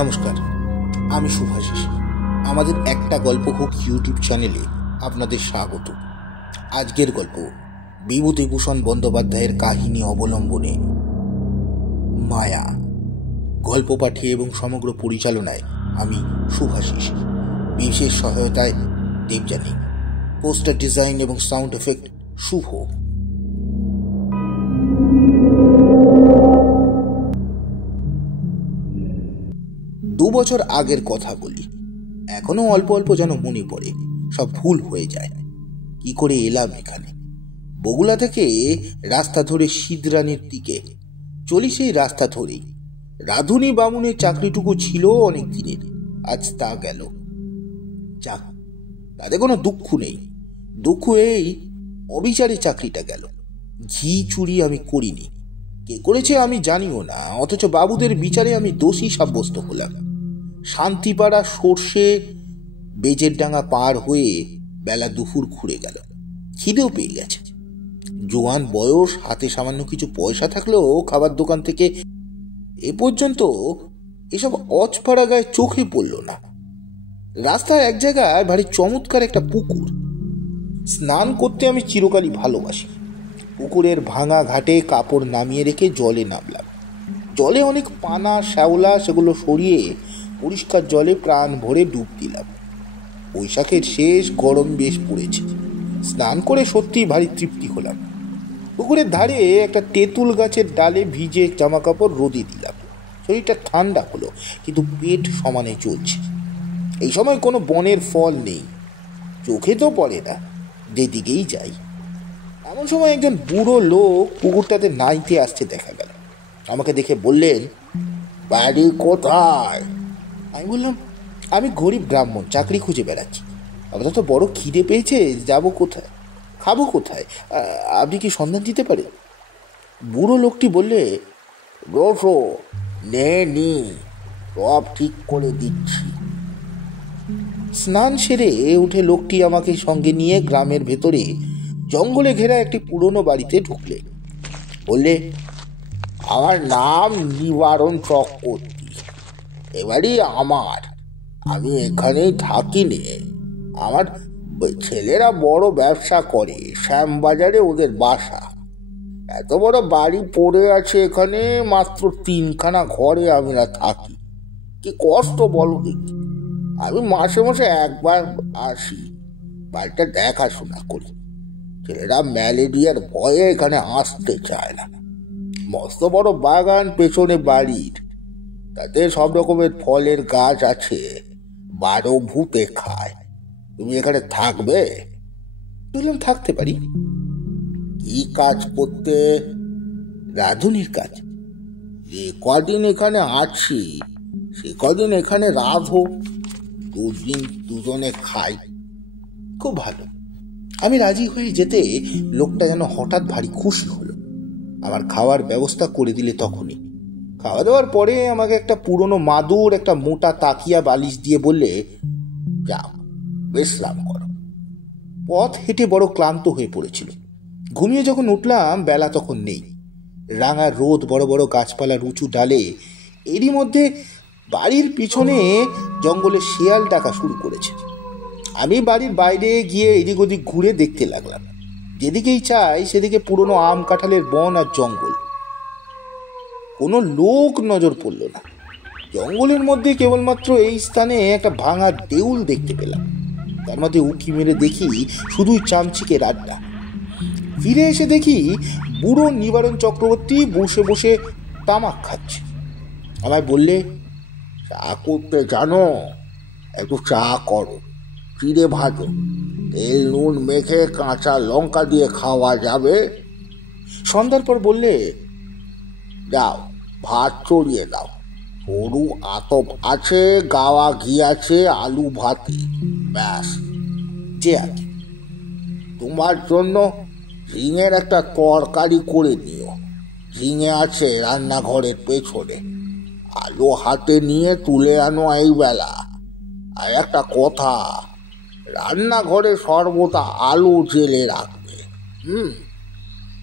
নমস্কার, আমি শুভাশিস। আমাদের একটা গল্প হোক ইউটিউব চ্যানেলে আপনাদের স্বাগত। আজকের গল্প বিভূতিভূষণ বন্দ্যোপাধ্যায়ের কাহিনী অবলম্বনে মায়া। গল্প পাঠিয়ে এবং সমগ্র পরিচালনায় আমি শুভাশিস। বিশেষ সহায়তায় দেবযানী। পোস্টার ডিজাইন এবং সাউন্ড এফেক্ট শুভ। 2 বছর আগের কথা বলি। এখনো অল্প অল্প যেন মনে পড়ে, সব ভুল হয়ে যায়। কি করে এলাম এখানে? বগুলা থেকে রাস্তা ধরে সিদ্রানির দিকে চলি। সেই রাস্তা ধরেই রাধুনী বামুনের চাকরিটুকু ছিল অনেক দিনের, আজ তা গেল। যাক, তাতে কোনো দুঃখ নেই। দুঃখ এই অবিচারে চাকরিটা গেল। ঘি চুরি আমি করিনি, কে করেছে আমি জানিও না, অথচ বাবুদের বিচারে আমি দোষী সাব্যস্ত হলাম। শান্তিপাড়া সর্ষে বেজের ডাঙা পার হয়ে বেলা দুপুর ঘুরে গেল। খিদেও পেয়ে গেছে। জোয়ান বয়স, হাতে সামান্য কিছু পয়সা থাকলেও খাবার দোকান থেকে এ পর্যন্ত এসব অজপাড়া গায়ে চোখে পড়ল না। রাস্তায় এক জায়গায় ভারী চমৎকার একটা পুকুর। স্নান করতে আমি চিরকালই ভালোবাসি। পুকুরের ভাঙা ঘাটে কাপড় নামিয়ে রেখে জলে নামলাম। জলে অনেক পানা শ্যাওলা, সেগুলো সরিয়ে পরিষ্কার জলে প্রাণ ভরে ডুব দিলাম। বৈশাখের শেষ, গরম বেশ পড়েছে। স্নান করে সত্যি ভারী তৃপ্তি হলাম। পুকুরের ধারে একটা তেঁতুল গাছের ডালে ভিজে জামা কাপড় রোদে দিলাম। শরীরটা ঠান্ডা হলো, কিন্তু পেট সমানে চলছে। এই সময় কোনো বনের ফল নেই, চোখে তো পড়ে না যেদিকেই যাই। এমন সময় একজন বুড়ো লোক পুকুরটাতে নাইতে আসছে দেখা গেল। আমাকে দেখে বললেন, বাড়ি কোথায়? আমি বললাম, আমি গরিব ব্রাহ্মণ, চাকরি খুঁজে বেড়াচ্ছি। আপনার তো বড় খিদে পেয়েছে, যাব কোথায়, খাবো কোথায়? আপনি কি সন্ধান দিতে পারেন? বুড়ো লোকটি বললে, রোসো নি, সব ঠিক করে দিচ্ছি। স্নান সেরে উঠে লোকটি আমাকে সঙ্গে নিয়ে গ্রামের ভেতরে জঙ্গলে ঘেরা একটি পুরনো বাড়িতে ঢুকলে। বললে, আমার নাম নিবারণ চক্রবর্তী। এবারই আমার, আমি এখানেই থাকি নে। আমার ছেলেরা বড় ব্যবসা করে, শ্যামবাজারে ওদের বাসা। এত বড় বাড়ি পড়ে আছে এখানে, মাত্র 3খানা ঘরে আমরা থাকি। কি কষ্ট বলো দেখি। আমি মাসে মাসে একবার আসি, বাড়িটা দেখাশোনা করি। ছেলেরা ম্যালেরিয়ার ভয়ে এখানে আসতে চায় না। মস্ত বড় বাগান পেছনে বাড়ির, তাতে সব রকমের ফলের গাছ আছে, 12 ভূতে খায়। তুমি এখানে থাকবে? বললাম, থাকতে পারি। কি কাজ করতে? রাঁধুনির কাজ। যে কদিন এখানে আছি সে কদিন এখানে রাঁধো, দুজনে খাই। খুব ভালো। আমি রাজি হয়ে যেতে লোকটা যেন হঠাৎ ভারী খুশি হলো। আমার খাওয়ার ব্যবস্থা করে দিলে তখনই। খাওয়া দাওয়ার পরে আমাকে একটা পুরনো মাদুর, একটা মোটা তাকিয়া বালিশ দিয়ে বললে, যাও বিশ্রাম করো। পথ হেঁটে বড় ক্লান্ত হয়ে পড়েছিল। ঘুমিয়ে যখন উঠলাম, বেলা তখন নেই। রাঙা রোদ, বড় বড় গাছপালার উঁচু ডালে। এরই মধ্যে বাড়ির পিছনে জঙ্গলে শেয়াল ডাকা শুরু করেছে। আমি বাড়ির বাইরে গিয়ে এদিক ওদিক ঘুরে দেখতে লাগলাম। যেদিকেই চাই সেদিকে পুরনো আম কাঁঠালের বন আর জঙ্গল। কোনো লোক নজর পড়ল না। জঙ্গলের মধ্যে কেবলমাত্র এই স্থানে একটা ভাঙা দেউল দেখতে পেলাম। তার মধ্যে উঁকি মেরে দেখি শুধুই চামচিকের আড্ডা। ফিরে এসে দেখি বুড়ো নিবারণ চক্রবর্তী বসে বসে তামাক খাচ্ছে। আমায় বললে, চা করতে জানো? একটু চা করো, চিড়ে ভাজো, তেল নুন মেখে কাঁচা লঙ্কা দিয়ে খাওয়া যাবে। সন্ধ্যার পর বললে, যাও ভাত চড়িয়ে দাও, সরু আতপ আছে, গাওয়া ঘি আছে, আলু ভাতে, ব্যাস। যে আগে তোমার জন্য ঝিঙের একটা তরকারি করে নিও। ঝিঙে আছে রান্নাঘরের পেছনে, আলু হাতে নিয়ে তুলে আনো এই বেলা। আর একটা কথা, রান্নাঘরে সর্বদা আলো জেলে রাখবে।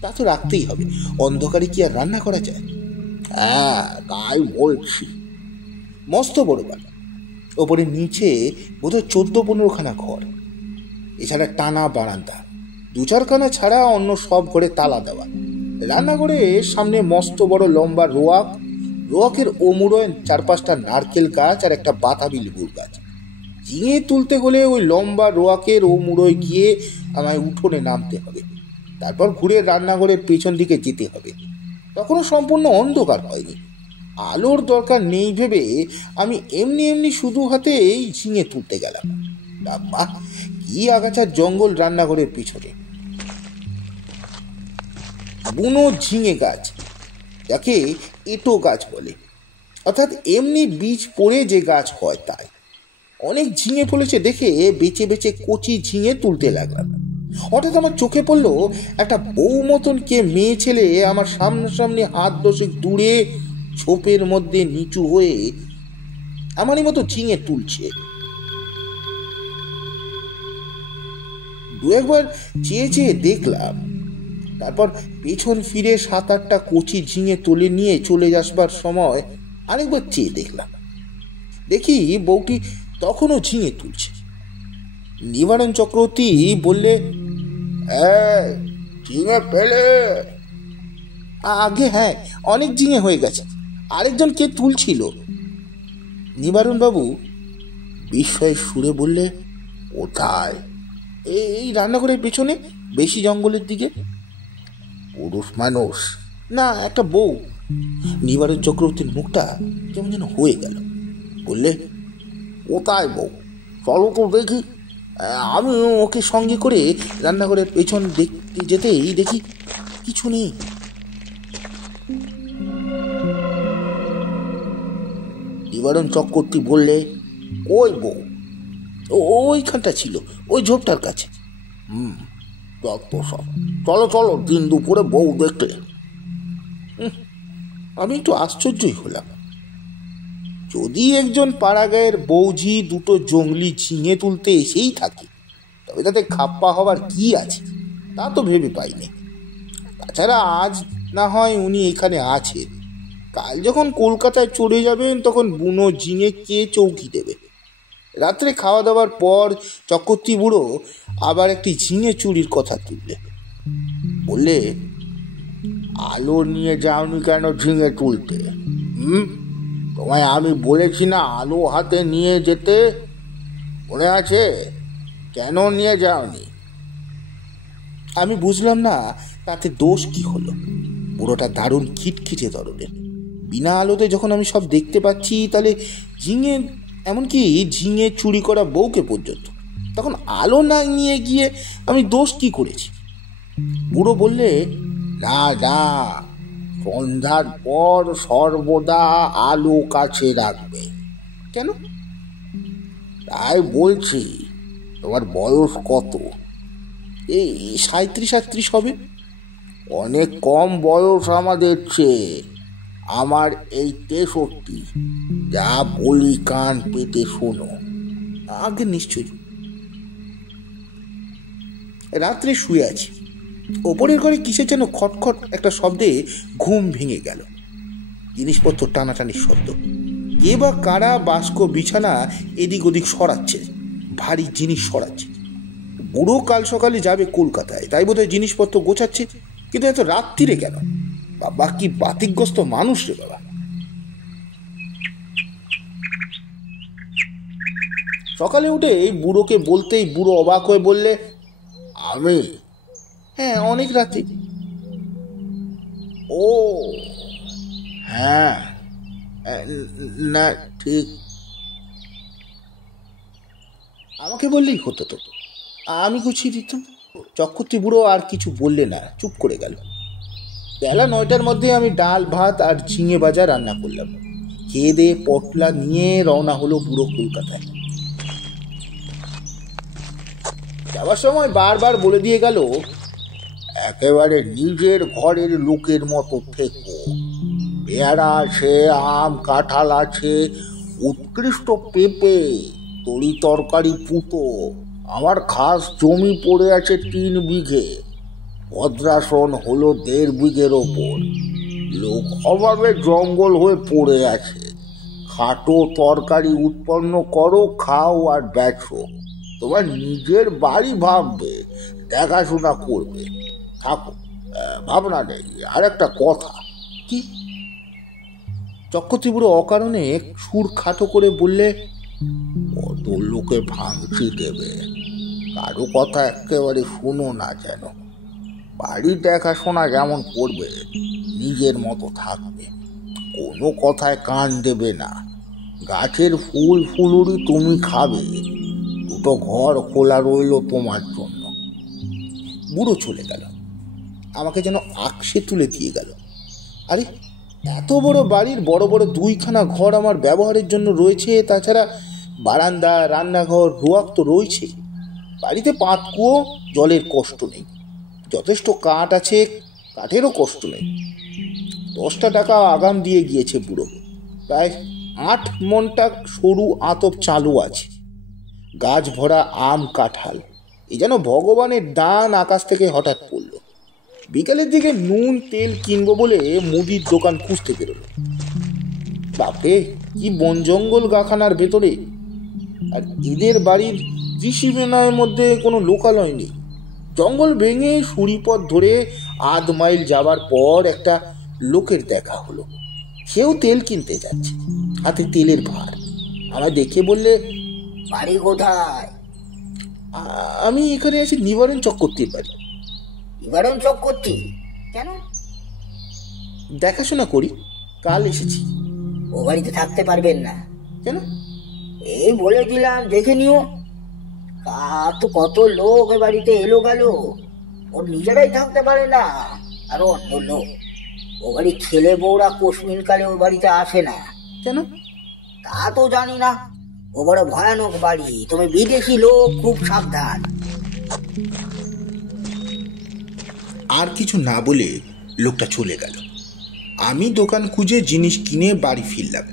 তা তো রাখতেই হবে, অন্ধকারে কি আর রান্না করা যায়? হ্যাঁ, তাই বলছি। মস্ত বড় বাড়ি, ওপরে নিচে বোধহয় 14-15খানা ঘর, এছাড়া টানা বারান্দা, 2-4খানা ছাড়া অন্য সব ঘরে তালা দেওয়া। রান্নাঘরের সামনে মস্ত বড় লম্বা রোয়াক, রোয়াকের ওমুড়োয় 4-5টা নারকেল গাছ আর একটা বাতাবি লেবুর গাছ। ঝিঙে তুলতে হলে ওই লম্বা রোয়াকের ওমুড়োয় গিয়ে আমায় উঠোনে নামতে হবে, তারপর ঘুরে রান্নাঘরের পেছন দিকে যেতে হবে। তখনও সম্পূর্ণ অন্ধকার হয়নি। আলোর দরকার নেই ভেবে আমি এমনি এমনি শুধু হাতে এই ঝিঙে তুলতে গেলাম। বাবা, কি আগাছার জঙ্গল রান্নাঘরের পিছনে! বুনো ঝিঙে গাছ, যাকে এঁটো গাছ বলে, অর্থাৎ এমনি বীজ পড়ে যে গাছ হয় তাই। অনেক ঝিঙে ফলেছে দেখে বেছে বেছে কচি ঝিঙে তুলতে লাগলাম। হঠাৎ আমার চোখে পড়ল একটা বউ মতন কে মেয়ে ছেলে আমার সামনাসামনি হাত 10 দূরে ছোপের মধ্যে নিচু হয়ে আমারই মতো ঝিঙে তুলছে। 2-1বার চেয়ে চেয়ে দেখলাম, তারপর পেছন ফিরে 7-8টা কচি ঝিঙে তুলে নিয়ে চলে আসবার সময় আরেকবার চেয়ে দেখলাম। দেখি বউটি তখনও ঝিঙে তুলছে। নিবারণ চক্রবর্তী বললে, ঝিঙে পেলে? আগে হ্যাঁ, অনেক ঝিঙে হয়ে গেছে। আরেকজন কে তুলছিল? নিবারণ বাবু বিস্ময়ের সুরে বললে, কোথায়? এই রান্নাঘরের পেছনে, বেশি জঙ্গলের দিকে। পুরুষ মানুষ? না, একটা বউ। নিবারণ চক্রবর্তীর মুখটা কেমন যেন হয়ে গেল। বললে, কোথায় বউ? চলো তো দেখি। আমি ওকে সঙ্গে করে রান্নাঘরের পেছন দেখতে যেতেই দেখি কিছু নেই। নিবারণ চক্রবর্তী বললে, কই বউ? ওইখানটা ছিল, ওই ঝোপটার কাছে। যত সব, চলো চলো, দিন দুপুরে বউ দেখলে। আমি একটু আশ্চর্যই হলাম। যদি একজন পাড়াগাঁয়ের বৌঝি 2টো জঙ্গলি ঝিঙে তুলতে এসেই থাকে, তবে তাতে খাপ্পা হবার কি আছে তা তো ভেবে পাইনি। তাছাড়া আজ না হয় উনি এখানে আছেন, কাল যখন কলকাতায় চলে যাবেন তখন বুনো ঝিঙে কে চৌকি দেবে? রাত্রে খাওয়া দাওয়ার পর চক্রবর্তী বুড়ো আবার একটি ঝিঙে চুরির কথা তুললে। বললে, আলো নিয়ে যাওনি কেন ঝিঙে তুলতে? তোমায় আমি বলেছি না আলো হাতে নিয়ে যেতে, মনে আছে? কেন নিয়ে যাওনি? আমি বুঝলাম না তাতে দোষ কি হলো। বুড়োটা দারুণ খিটখিটে ধরনের। বিনা আলোতে যখন আমি সব দেখতে পাচ্ছি, তাহলে ঝিঙে, এমনকি ঝিঙে চুরি করা বউকে পর্যন্ত, তখন আলো না নিয়ে গিয়ে আমি দোষ কি করেছি? বুড়ো বললে, না না, সন্ধ্যার পর সর্বদা আলো কাছে রাখবে। কেন? তাই বলছি। তোমার বয়স কত? এই 37-38 হবে। অনেক কম বয়স আমাদের চেয়ে। আমার এই 63। যা বলি কান পেতে শোনো। আগে নিশ্চয়ই। রাত্রে শুয়ে আছি, ওপরের ঘরে কিসের যেন খটখট একটা শব্দে ঘুম ভেঙে গেল। জিনিসপত্র টানাটানির শব্দ। কে বা কারা বাস্ক বিছানা এদিক ওদিক সরাচ্ছে, ভারী জিনিস সরাচ্ছে। বুড়ো কাল সকালে যাবে কলকাতায়, তাই বোধহয় জিনিসপত্র গোছাচ্ছে। কিন্তু এত রাত্রিরে কেন? বাবা, কি বাতিগ্রস্ত মানুষ রে বাবা। সকালে উঠে বুড়োকে বলতেই বুড়ো অবাক হয়ে বললে, আমি? হ্যাঁ, অনেক রাতে। ও হ্যাঁ, না ঠিক। আমাকে বললেই হতো তো, আমি গুছিয়ে দিতাম। চক্রবর্তী বুড়ো আর কিছু বললে না, চুপ করে গেল। বেলা 9টার মধ্যে আমি ডাল ভাত আর ঝিঙে ভাজা রান্না করলাম। খেয়ে দিয়ে পটলা নিয়ে রওনা হলো বুড়ো কলকাতায়। যাওয়ার সময় বারবার বলে দিয়ে গেল, একেবারে নিজের ঘরের লোকের মতো থেকো। পেয়ারা আছে, আম কাঁঠাল আছে, উৎকৃষ্ট পেঁপে, তরি তরকারি পুতো। আমার খাস জমি পড়ে আছে 3 বিঘে। ভদ্রাসন হলো 1.5 বিঘের ওপর। লোক অভাবে জঙ্গল হয়ে পড়ে আছে। খাটো তরকারি উৎপন্ন করো, খাও আর বেচো। তোমার নিজের বাড়ি ভাববে, দেখাশোনা করবে, থাকো, ভাবনা নেই। আর একটা কথা। কি? চক্রবর্তী বুড়ো অকারণে সুর খাটো করে বললে, কত লোকে ভাঙচি দেবে, কারো কথা একেবারে শুনো না যেন। বাড়ির দেখাশোনা যেমন করবে, নিজের মতো থাকবে, কোনো কথায় কান দেবে না। গাছের ফুল ফুলুরি তুমি খাবে, দুটো ঘর খোলা রইল তোমার জন্য। বুড়ো চলে গেল, আমাকে যেন আঁকশে তুলে দিয়ে গেল। আরে, এত বড় বাড়ির বড় বড় দুইখানা ঘর আমার ব্যবহারের জন্য রয়েছে, তাছাড়া বারান্দা, রান্নাঘর, রোয়াক তো রয়েছে। বাড়িতে পাতকুয়ো, জলের কষ্ট নেই, যথেষ্ট কাঠ আছে, কাঠেরও কষ্ট নেই। 10টা টাকা আগাম দিয়ে গিয়েছে বুড়ো, প্রায় 8 মনটা সরু আতপ চালু আছে, গাছ ভরা আম কাঁঠাল। এই যেন ভগবানের দান আকাশ থেকে হঠাৎ পড়ল। বিকালের দিকে নুন তেল কিনবো বলে মুদির দোকান খুঁজতে বেরোলো। বাপরে, কি বন জঙ্গল গাখানার ভেতরে! আর এদের বাড়ির ত্রিসীমানার মধ্যে কোনো লোকালয় নেই। জঙ্গল ভেঙে সুড়িপথ ধরে 1/2 মাইল যাবার পর একটা লোকের দেখা হলো। সেও তেল কিনতে যাচ্ছে, হাতে তেলের ভার। আমায় দেখে বললে, বাড়ি কোথায়? আমি এখানে আছি নিবারণ চক্রবর্তীর বাড়ি। নিবারণ চক্রবর্তী? কেন? দেখাশোনা করি, কাল এসেছি। ও বাড়িতে থাকতে পারবেন না। কেন? এই বলে দিলাম, দেখে নিও। তো কত লোক এ বাড়িতে এলো গেল, ওর নিজেরাই থাকতে পারে না, আর অন্য লোক। ও বাড়ির ছেলে বউরা কোশমিন কালে ওই বাড়িতে আসে না। কেন? তা তো জানি না। ও বড় ভয়ানক বাড়ি, তুমি বিদেশি লোক, খুব সাবধান। আর কিছু না বলে লোকটা চলে গেল। আমি দোকান খুঁজে জিনিস কিনে বাড়ি ফিরলাম।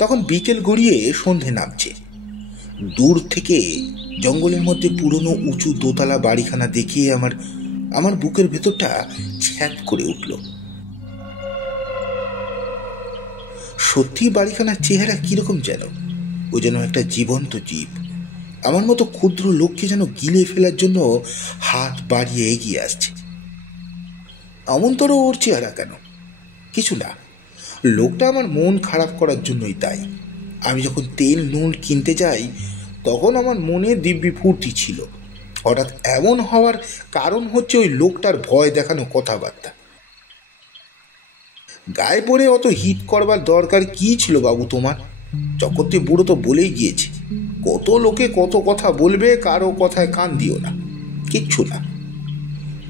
তখন বিকেল গড়িয়ে সন্ধে নামছে। দূর থেকে জঙ্গলের মধ্যে পুরনো উঁচু দোতলা বাড়িখানা দেখে আমার বুকের ভেতরটা ছ্যাঁত করে উঠল। সত্যি বাড়িখানার চেহারা কিরকম যেন, ও যেন একটা জীবন্ত জীব। আমার মতো ক্ষুদ্র লোককে যেন গিলে ফেলার জন্য হাত বাড়িয়ে এগিয়ে আসছে। অমন্তর ওর চেহারা কেন? কিছু না, লোকটা আমার মন খারাপ করার জন্যই দায়ী। আমি যখন তেল নুন কিনতে যাই, তখন আমার মনে দিব্যি ফুর্তি ছিল। হঠাৎ এমন হওয়ার কারণ হচ্ছে ওই লোকটার ভয় দেখানো কথাবার্তা। গায়ে পড়ে অত হিট করবার দরকার কি ছিল বাবু তোমার? চক্রবর্তী বুড়ো তো বলেই গিয়েছে, কত লোকে কত কথা বলবে, কারো কথায় কান দিও না। কিচ্ছু না।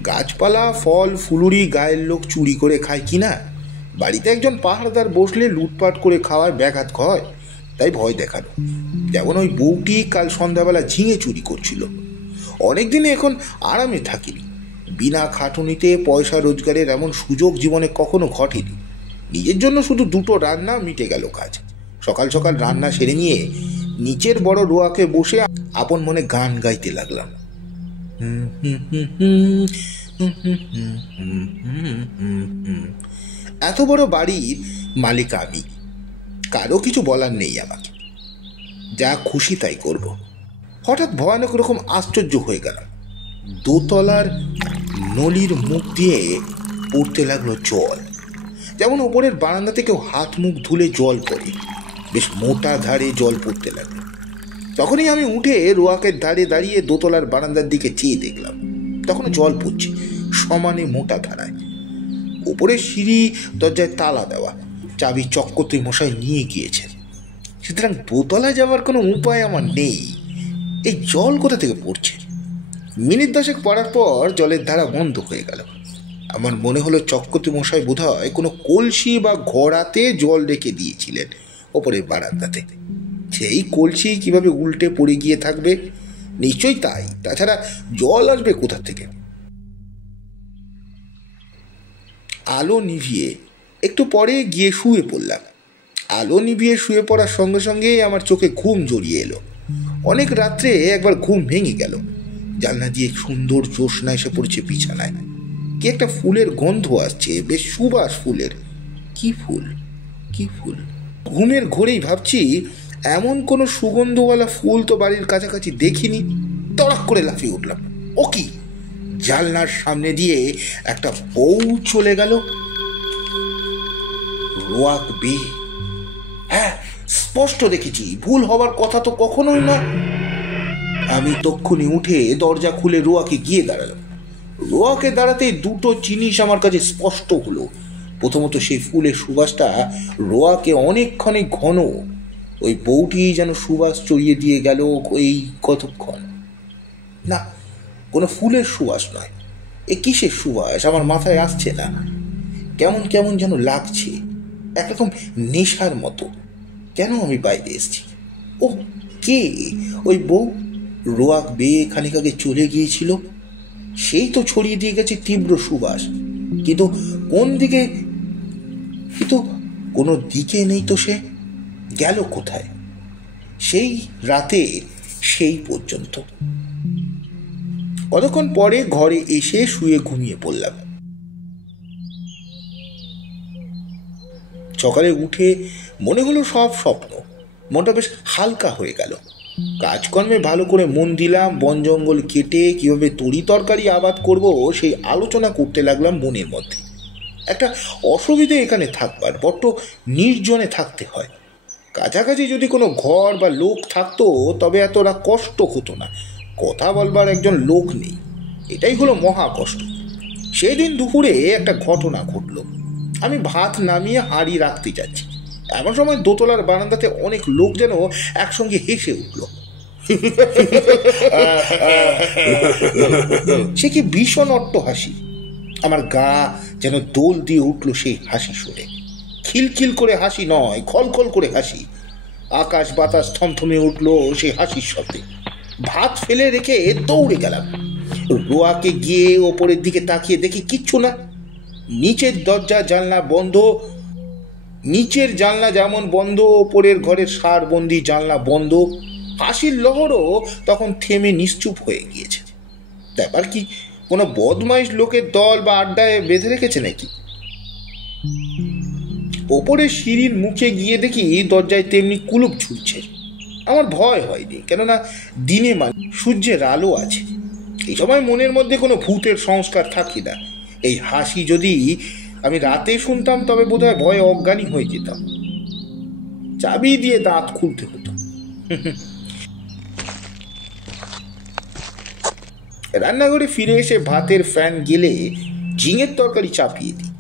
গাছপালা, ফল ফুলুরি গায়ের লোক চুরি করে খায় কি না? বাড়িতে একজন পাহারাদার বসলে লুটপাট করে খাওয়ার ব্যাঘাত হয়, তাই ভয় দেখানো। যেমন ওই বউটি কাল সন্ধ্যাবেলা ঝিঙে চুরি করছিল। অনেকদিনে এখন আরামে থাকিনি। বিনা খাটুনিতে পয়সা রোজগারের এমন সুযোগ জীবনে কখনো ঘটেনি। নিজের জন্য শুধু 2টো রান্না, মিটে গেল কাজ। সকাল সকাল রান্না সেরে নিয়ে নিচের বড় রোয়াকে বসে আপন মনে গান গাইতে লাগলাম। এত বড় বাড়ির মালিক আমি, কারো কিছু বলার নেই আমাকে, যা খুশি তাই করব। হঠাৎ ভয়ানক রকম আশ্চর্য হয়ে গেল। দোতলার নলির মুখ দিয়ে পড়তে লাগলো জল, যেমন ওপরের বারান্দা থেকেও হাত মুখ ধুলে জল পড়ে। বেশ মোটা ধারে জল পড়তে লাগলো। তখনই আমি উঠে রোয়াকের ধারে দাঁড়িয়ে দোতলার বারান্দার দিকে চেয়ে দেখলাম, তখনও জল পড়ছে সমানে মোটা ধারায়। ওপরের সিঁড়ি দরজায় তালা দেওয়া, চাবি চক্রবর্তী মশাই নিয়ে গিয়েছেন। সুতরাং দোতলা যাওয়ার কোনো উপায় আমার নেই। এই জল কোথা থেকে পড়ছে? মিনিট 10 পড়ার পর জলের ধারা বন্ধ হয়ে গেল। আমার মনে হলো চক্রবর্তী মশাই বোধহয় কোনো কলসি বা ঘোড়াতে জল রেখে দিয়েছিলেন ওপরের বারান্দাতে। সেই কলসি কিভাবে উল্টে পড়ে গিয়ে থাকবে? নিশ্চয়ই তাই, তাছাড়া জল আসবে কোথা থেকে? আলো নিভিয়ে একটু পরে গিয়ে শুয়ে পড়লাম। আলো নিভিয়ে শুয়ে পড়ার সঙ্গে সঙ্গে আমার চোখে ঘুম জড়িয়ে এলো। অনেক রাত্রে একবার ঘুম ভেঙে গেল। জানলা দিয়ে সুন্দর জ্যোৎস্না এসে পড়েছে বিছানায়। কি একটা ফুলের গন্ধ আসছে, বেশ সুবাস ফুলের। কি ফুল? কি ফুল? ঘুমের ঘোরেই ভাবছি এমন কোনো সুগন্ধওয়ালা ফুল তো বাড়ির কাছাকাছি দেখিনি। তড়াক করে লাফিয়ে উঠলাম। ও কি! জানলার সামনে দিয়ে একটা বউ চলে গেল। রোয়াক বে। হ্যাঁ, স্পষ্ট দেখেছি, ভুল হবার কথা তো কখনোই না। আমি তক্ষুনি উঠে দরজা খুলে রোয়াকে গিয়ে দাঁড়ালাম। রোয়াকে দাঁড়াতে দুটো জিনিস আমার কাছে স্পষ্ট হলো। প্রথমত, সেই ফুলের সুবাসটা রোয়াকে অনেকক্ষণে ঘন। ওই বউটি যেন সুবাস চড়িয়ে দিয়ে গেল এই কতক্ষণ। না, কোনো ফুলের সুবাস নয়। এ কিসের সুবাস আমার মাথায় আসছে না। কেমন কেমন যেন লাগছে, একরকম নেশার মতো। কেন আমি বাইরে এসেছি? ও কে ওই বউ? রোয়াক বেয়ে খানিক আগে চলে গিয়েছিল, সেই তো ছড়িয়ে দিয়ে গেছে তীব্র সুবাস। কিন্তু কোন দিকে? কিন্তু কোনো দিকে নেই তো। সে গেল কোথায়? সেই রাতে সেই পর্যন্ত। কতক্ষণ পরে ঘরে এসে শুয়ে ঘুমিয়ে পড়লাম। সকালে উঠে মনে হলো সব স্বপ্ন। মনটা বেশ হালকা হয়ে গেল। কাজকর্মে ভালো করে মন দিলাম। বন জঙ্গল কেটে কিভাবে তরি তরকারি আবাদ করব সেই আলোচনা করতে লাগলাম মনের মধ্যে। একটা অসুবিধে এখানে থাকবার, বড্ড নির্জনে থাকতে হয়। কাছাকাছি যদি কোনো ঘর বা লোক থাকতো তবে এতটা কষ্ট হতো না। কথা বলবার একজন লোক নেই, এটাই হলো মহা কষ্ট। সেদিন দুপুরে একটা ঘটনা ঘটল। আমি ভাত নামিয়ে হাঁড়ি রাখতে যাচ্ছি, এমন সময় দোতলার বারান্দাতে অনেক লোক যেন একসঙ্গে হেসে উঠল। সে কি ভীষণ অট্ট হাসি! আমার গা যেন দোল দিয়ে উঠল সেই হাসি শুনে। খিলখিল করে হাসি নয়, খলখল করে হাসি। আকাশ বাতাস থমথমে উঠল সেই হাসির শব্দে। ভাত ফেলে রেখে দৌড়ে গেলাম। রোয়াকে গিয়ে ওপরের দিকে তাকিয়ে দেখি কিচ্ছু না। নিচের দরজা জানলা বন্ধ। নিচের জানলা যেমন বন্ধ, ওপরের ঘরের সারবন্দি জানলা বন্ধ। হাসির লহরও তখন থেমে নিশ্চুপ হয়ে গিয়েছে। ব্যাপার কি, কোনো বদমাইশ লোকের দল বা আড্ডায় বেঁধে রেখেছে নাকি? ওপরে সিঁড়ির মুখে গিয়ে দেখি দরজায় তেমনি কুলুপ ছুটছে। আমার ভয় হয়নি, কেননা দিনে মানে সূর্যের আলো আছে। এই সময় মনের মধ্যে কোনো ভূতের সংস্কার থাকে না। এই হাসি যদি আমি রাতে শুনতাম তবে বোধহয় ভয়ে অজ্ঞানী হয়ে যেতাম। চাবি দিয়ে দাঁত খুলতে হতো। রান্নাঘরে ফিরে এসে ভাতের ফ্যান গেলে ঝিঙের তরকারি চাপিয়ে দিই।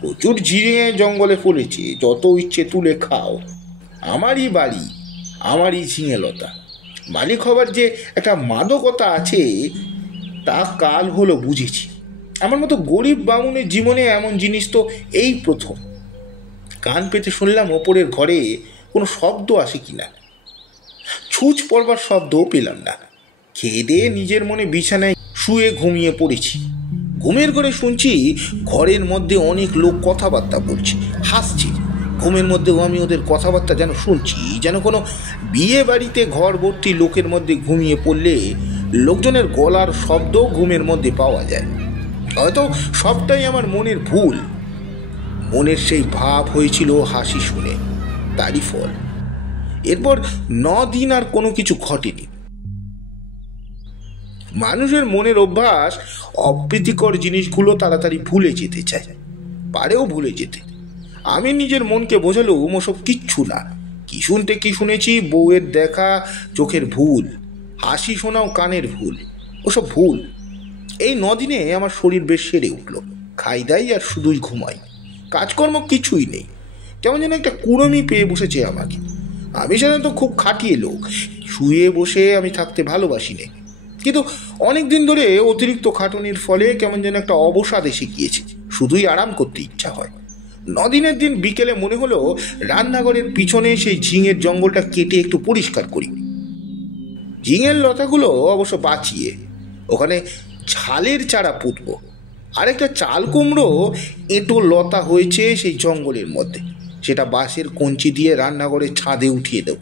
প্রচুর ঝিঙে জঙ্গলে ফলেছে, যত ইচ্ছে তুলে খাও। আমারই বাড়ি, আমারই ঝিঙে লতা। মালিক হবার যে একটা মাদকতা আছে তা কাল হলো বুঝেছি। আমার মতো গরিব বামুনের জীবনে এমন জিনিস তো এই প্রথম। কান পেতে শুনলাম ওপরের ঘরে কোনো শব্দ আসে কিনা। ছুঁচ পড়বার শব্দও পেলাম না। খেয়ে দিয়ে নিজের মনে বিছানায় শুয়ে ঘুমিয়ে পড়েছি। ঘুমের ঘরে শুনছি ঘরের মধ্যে অনেক লোক কথাবার্তা বলছে, হাসছে। ঘুমের মধ্যেও আমি ওদের কথাবার্তা যেন শুনছি, যেন কোনো বিয়ে বাড়িতে ঘর ভর্তি লোকের মধ্যে ঘুমিয়ে পড়লে লোকজনের গলার শব্দ ঘুমের মধ্যে পাওয়া যায়। হয়তো সবটাই আমার মনের ভুল। মনের সেই ভাব হয়েছিল হাসি শুনে, তারই ফল। এরপর 9 দিন আর কোনো কিছু ঘটেনি। মানুষের মনের অভ্যাস অপ্রীতিকর জিনিসগুলো তাড়াতাড়ি ভুলে যেতে চায়, পারেও ভুলে যেতে। আমি নিজের মনকে বোঝালুম ওসব কিচ্ছু না। কি শুনতে কি শুনেছি, বউয়ের দেখা চোখের ভুল, হাসি শোনাও কানের ভুল, ওসব ভুল। এই 9 দিনে আমার শরীর বেশ সেরে উঠল। খাই দাই আর শুধুই ঘুমাই, কাজকর্ম কিছুই নেই। কেমন যেন একটা কুড়মি পেয়ে বসেছে আমাকে। আমি সাধারণত খুব খাটিয়ে লোক, শুয়ে বসে আমি থাকতে ভালোবাসি না। কিন্তু অনেক দিন ধরে অতিরিক্ত খাটুনির ফলে কেমন যেন একটা অবসাদ এসে গিয়েছে, শুধুই আরাম করতে ইচ্ছা হয়। 9 দিনের দিন বিকেলে মনে হলো রান্নাঘরের পিছনে সেই ঝিঙের জঙ্গলটা কেটে একটু পরিষ্কার করি। ঝিঙের লতাগুলো অবশ্য বাঁচিয়ে ওখানে ঝালের চারা পুঁতব। আরেকটা চাল কুমড়ো এঁটো লতা হয়েছে সেই জঙ্গলের মধ্যে, সেটা বাঁশের কঞ্চি দিয়ে রান্নাঘরের ছাদে উঠিয়ে দেব।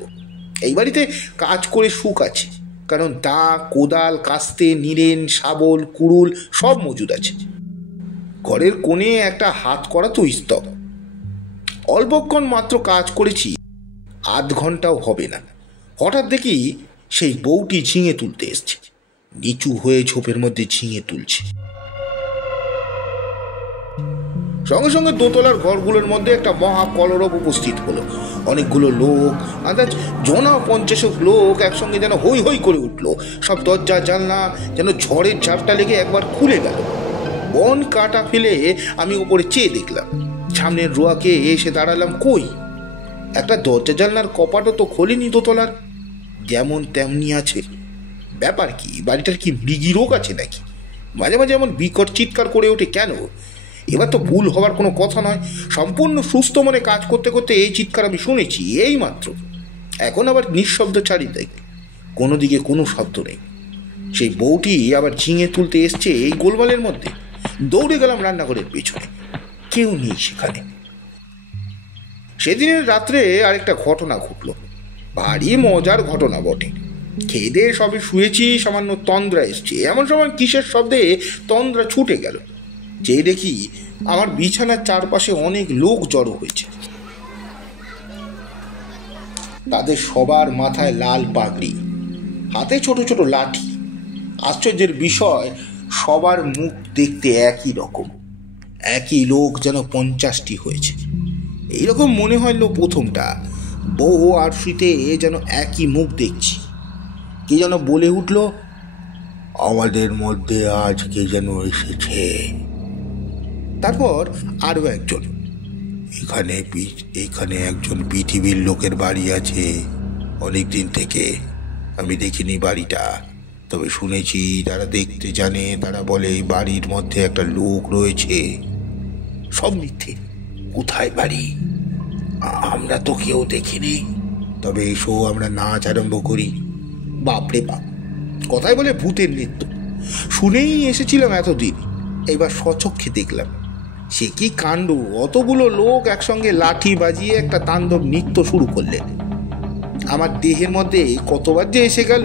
এই বাড়িতে কাজ করে সুখ আছে, কারণ দা, কোদাল, কাস্তে, নিরেন, শাবল, কুড়ুল সব মজুদ আছে। ঘরের কোণে একটা হাত করা তো স্তব। অল্পক্ষণ মাত্র কাজ করেছি, আধ ঘন্টাও হবে না, হঠাৎ দেখি সেই বউটি ঝিঙে তুলতে এসছে। নিচু হয়ে ঝোপের মধ্যে ঝিঙে তুলছে। সঙ্গে সঙ্গে দোতলার ঘরগুলোর মধ্যে একটা মহা কলরব উপস্থিত হলো। অনেকগুলো লোক, আন্দাজ 50 লোক একসঙ্গে যেন হই হই করে উঠলো। সব দরজা জানলা যেন ঝড়ের ঝাপটা লেগে একবার খুলে গেল। বন কাটা ফেলে আমি উপরে চেয়ে দেখলাম, সামনের রোয়াকে এসে দাঁড়ালাম। কই, একটা দরজা জানলার কপাটও তো খোলেনি দোতলার, যেমন তেমনি আছে। ব্যাপার কি, বাড়িটার কি মৃগী রোগ আছে নাকি? মাঝে মাঝে এমন বিকট চিৎকার করে ওঠে কেন? এবার তো ভুল হওয়ার কোনো কথা নয়। সম্পূর্ণ সুস্থ মনে কাজ করতে করতে এই চিৎকার আমি শুনেছি এই মাত্র। এখন আবার নিঃশব্দ চারিদিক, কোনো দিকে কোনো শব্দ নেই। সেই বউটি আবার ঝিঙে তুলতে এসছে এই গোলমালের মধ্যে। দৌড়ে গেলাম রান্নাঘরের পেছনে, কেউ নেই সেখানে। সেদিনের রাত্রে আরেকটা ঘটনা ঘটল, ভারী মজার ঘটনা বটে। খেয়ে দিয়ে সবে শুয়েছি, সামান্য তন্দ্রা এসছে। এমন সময় কিসের শব্দে তন্দ্রা ছুটে গেল। যে দেখি আমার বিছানার চারপাশে অনেক লোক জড়ো হয়েছে। তাদের সবার মাথায় লাল পাগড়ি, হাতে ছোট ছোট লাঠি। আশ্চর্যের বিষয়, সবার মুখ দেখতে একই রকম। একই লোক যেন 50টি হয়েছে। এইরকম মনে হইল প্রথমটা। বউ আর শীতে যেন একই মুখ দেখছি। কে যেন বলে উঠল, আমাদের মধ্যে আজ কে যেন এসেছে। তারপর আরো একজন, এখানে একজন পৃথিবীর লোকের বাড়ি আছে অনেক দিন থেকে। আমি দেখিনি বাড়িটা, তবে শুনেছি তারা দেখতে জানে। তারা বলে এই বাড়ির মধ্যে একটা লোক রয়েছে। সব মিথ্যে। কোথায় বাড়ি? আমরা তো কেউ দেখিনি। তবে এসো আমরা নাচ আরম্ভ করি। বাপরে বাপ, কথাই বলে ভূতের নৃত্য। শুনেই এসেছিলাম এতদিন, এবার স্বচক্ষে দেখলাম। সে কি কাণ্ড! অতগুলো লোক একসঙ্গে লাঠি বাজিয়ে একটা তাণ্ডব নৃত্য শুরু করলেন। আমার দেহের মধ্যে কতবার যে এসে গেল।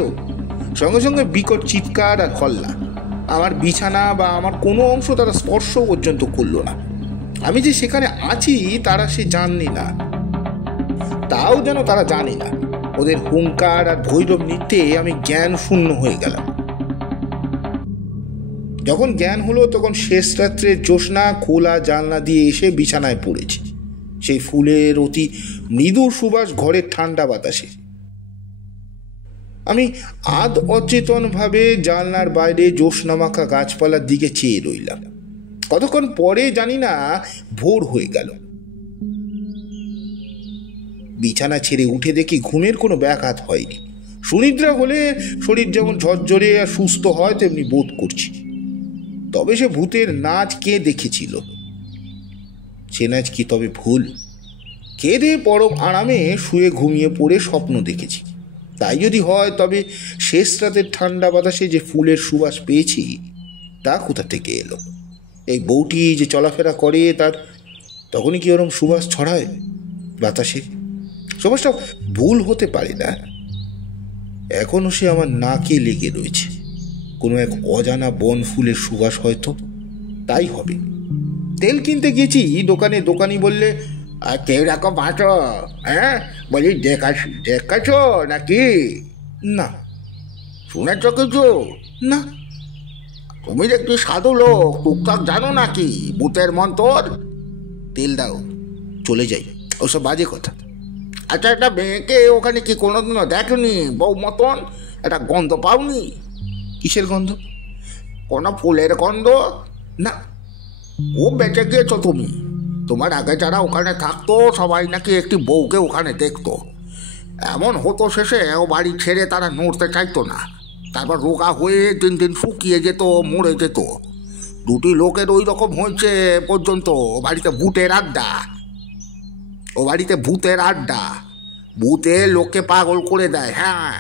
সঙ্গে সঙ্গে বিকট চিৎকার আর হল্লা। আমার বিছানা বা আমার কোনো অংশ তারা স্পর্শ পর্যন্ত করলো না। আমি যে সেখানে আছি তারা সে জাননি না, তাও যেন তারা জানে না। ওদের হুঙ্কার আর ভৈরব নৃত্যে আমি জ্ঞান শূন্য হয়ে গেলাম। যখন জ্ঞান হলো তখন শেষ রাত্রে জ্যোৎস্না খোলা জানলা দিয়ে এসে বিছানায় পড়েছি। সেই ফুলের অতি মৃদু সুবাস ঘরের ঠান্ডা বাতাসে। আমি আধ অচেতনভাবে জানলার বাইরে জ্যোৎস্নামাখা গাছপালার দিকে চেয়ে রইলাম। কতক্ষণ পরে জানি না ভোর হয়ে গেল। বিছানা ছেড়ে উঠে দেখি ঘুমের কোনো ব্যাঘাত হয়নি। সুনিদ্রা হলে শরীর যেমন ঝরঝরে আর সুস্থ হয় তেমনি বোধ করছি। তবে সে ভূতের নাচ কে দেখেছিল? সে নাচ কি তবে ভুল? কেঁদে পরম আরামে শুয়ে ঘুমিয়ে পড়ে স্বপ্ন দেখেছি। তাই যদি হয় তবে শেষ রাতের ঠান্ডা বাতাসে যে ফুলের সুবাস পেয়েছি তা কোথা থেকে এলো? এই বউটি যে চলাফেরা করে তার তখনই কি ওরম সুবাস ছড়ায় বাতাসে? সুবাসটা ভুল হতে পারে না। এখনো সে আমার নাকে লেগে রয়েছে। কোনো এক অজানা বন ফুলের সুবাস হয়তো। তাই হবে। তেল কিনতে গেছি দোকানি বললে, তেল রাখো বাঁচো। হ্যাঁ বলি, দেখাছ নাকি? না। শুনেছ কিছু? না। তুমি একটি সাধু লোক, টুকটাক জানো নাকি ভূতের মন্তর? তেল দাও, চলে যাই। ওসব বাজে কথা। আচ্ছা, একটা মেয়েকে ওখানে কি কোনোদিনও দেখনি বউ মতন? একটা গন্ধ পাওনি? কিসের গন্ধ? কোনো ফুলের গন্ধ? না। ও বেঁচে গিয়েছ তুমি। তোমার আগে যারা ওখানে থাকতো সবাই নাকি একটি বউকে ওখানে দেখতো। এমন হতো শেষে ও বাড়ি ছেড়ে তারা নড়তে চাইতো না। তারপর রোগা হয়ে দিন দিন শুকিয়ে যেত, মরে যেত। দুটি লোকের ওই রকম হয়েছে পর্যন্ত। বাড়িতে ভূতের আড্ডা। ভূতে লোককে পাগল করে দেয়। হ্যাঁ,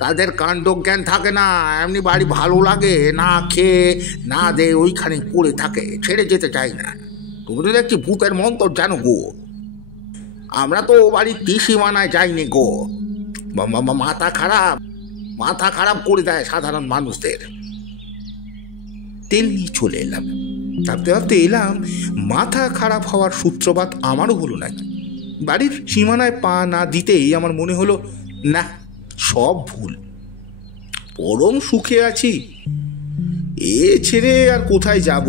তাদের কাণ্ড জ্ঞান থাকে না। এমনি বাড়ি ভালো লাগে না, খেয়ে না দে ওইখানে পড়ে থাকে, ছেড়ে যেতে চাই না। তুমি তো দেখছি ভূতের মন্তর জানো গো। আমরা তো ও বাড়ির ত্রিসীমানায় যাইনি গো। মাথা খারাপ করে দেয় সাধারণ মানুষদের। তেল নিয়ে চলে এলাম। ভাবতে ভাবতে এলাম মাথা খারাপ হওয়ার সূত্রপাত আমারও হলো নাকি। বাড়ির সীমানায় পা না দিতেই আমার মনে হলো, না, সব ভুল। পরম সুখে আছি, এ ছেড়ে আর কোথায় যাব?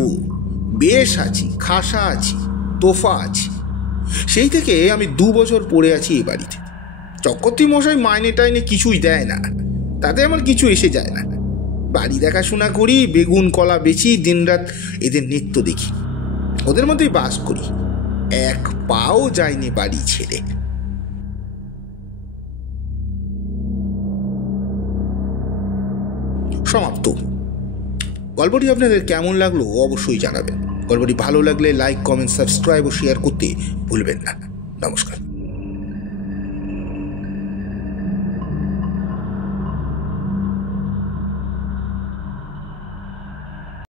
বেশ আছি, খাসা আছি, তোফা আছি। সেই থেকে আমি 2 বছর পড়ে আছি এই বাড়িতে। চক্রবর্তী মশাই মাইনে টাইনে কিছুই দেয় না, তাতে আমার কিছু এসে যায় না। বাড়ি দেখাশোনা করি, বেগুন কলা বেচি, দিনরাত এদের নৃত্য দেখি, ওদের মধ্যেই বাস করি। এক পাও যায়নি বাড়ি ছেড়ে। সমাপ্ত। গল্পটি আপনাদের কেমন লাগলো অবশ্যই জানাবেন। গল্পটি ভালো লাগলে লাইক, কমেন্ট, সাবস্ক্রাইব ও শেয়ার করতে ভুলবেন না। নমস্কার।